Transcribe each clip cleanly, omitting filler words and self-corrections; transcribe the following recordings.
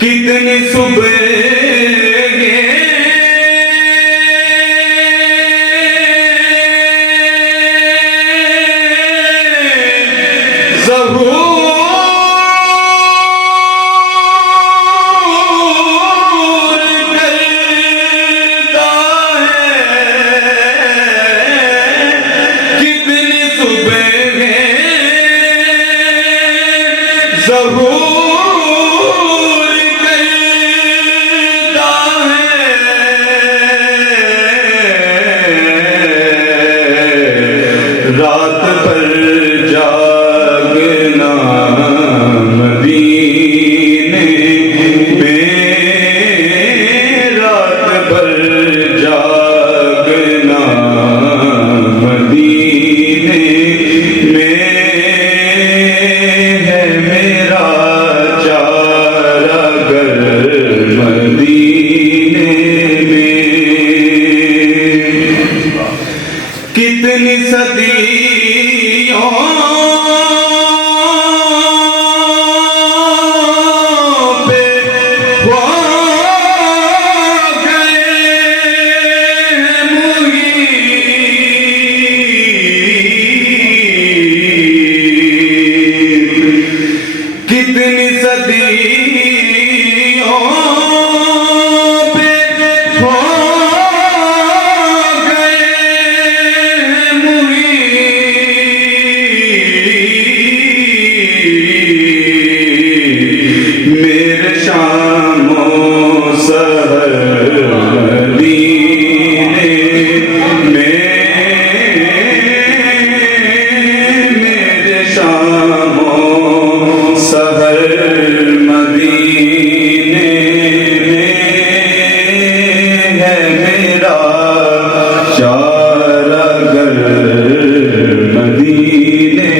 कितनी सुबह रात पर जागना मदीने में, रात पर जागना मदीने में है मेरा चारागर मदीने में। कितनी सदियों पे हो गए मुहीब, कितनी सदियों पे हो मेरे शामो सहर मदीने में, मेरे शामो सहर मदीने में है मेरा चारागर मदीने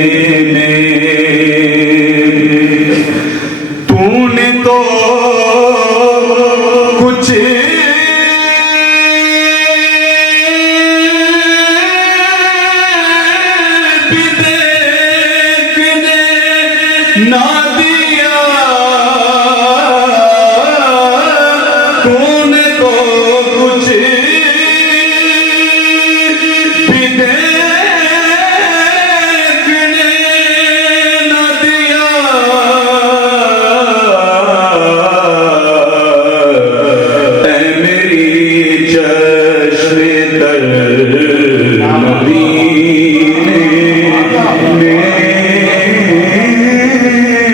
में। तूने तो कुछ भी देखने ना दिया, तूने तो कुछ भी देखने ना दिया। ऐ मेरी चश्मे तर मदीने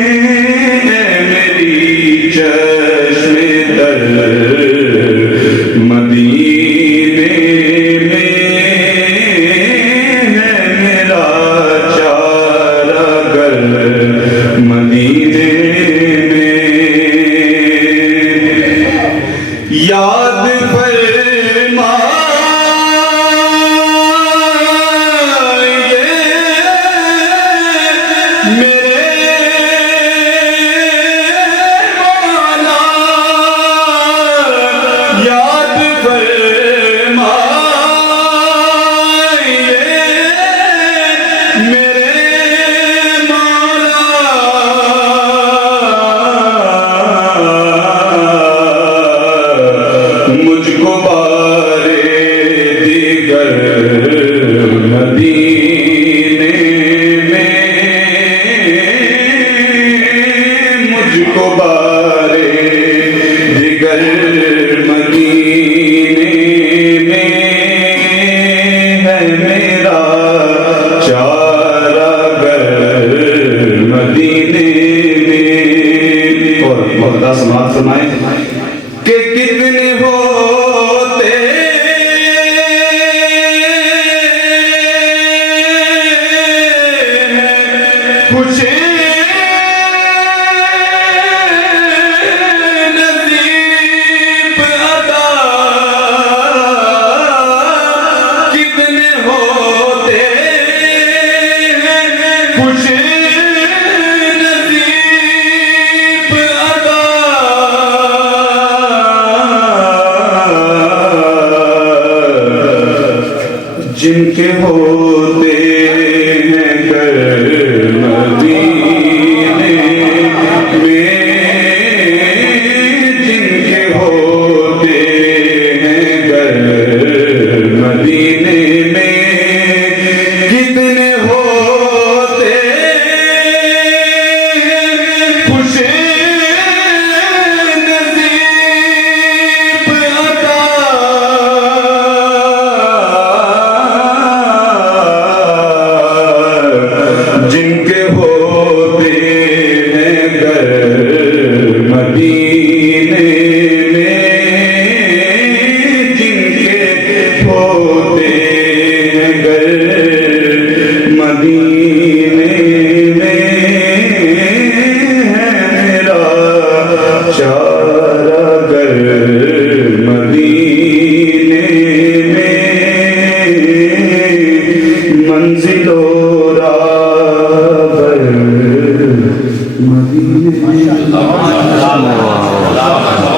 में, मेरी चश्मे तर मदीने में है मेरा चारागर मदीने में। याद फरमाइए मेरे मौला, याद फरमाइए मेरे मौला। मुझको बारे दिगर मदीने में, मुझको बारे दिगर मदीने में है मेरा चारागर मदीने में। और बहुत समाप्त फरमाए कि कितने होते कुछ नसीब अता, कितने होते कुछ नसीब अता, जिनके होते हैं कर वाह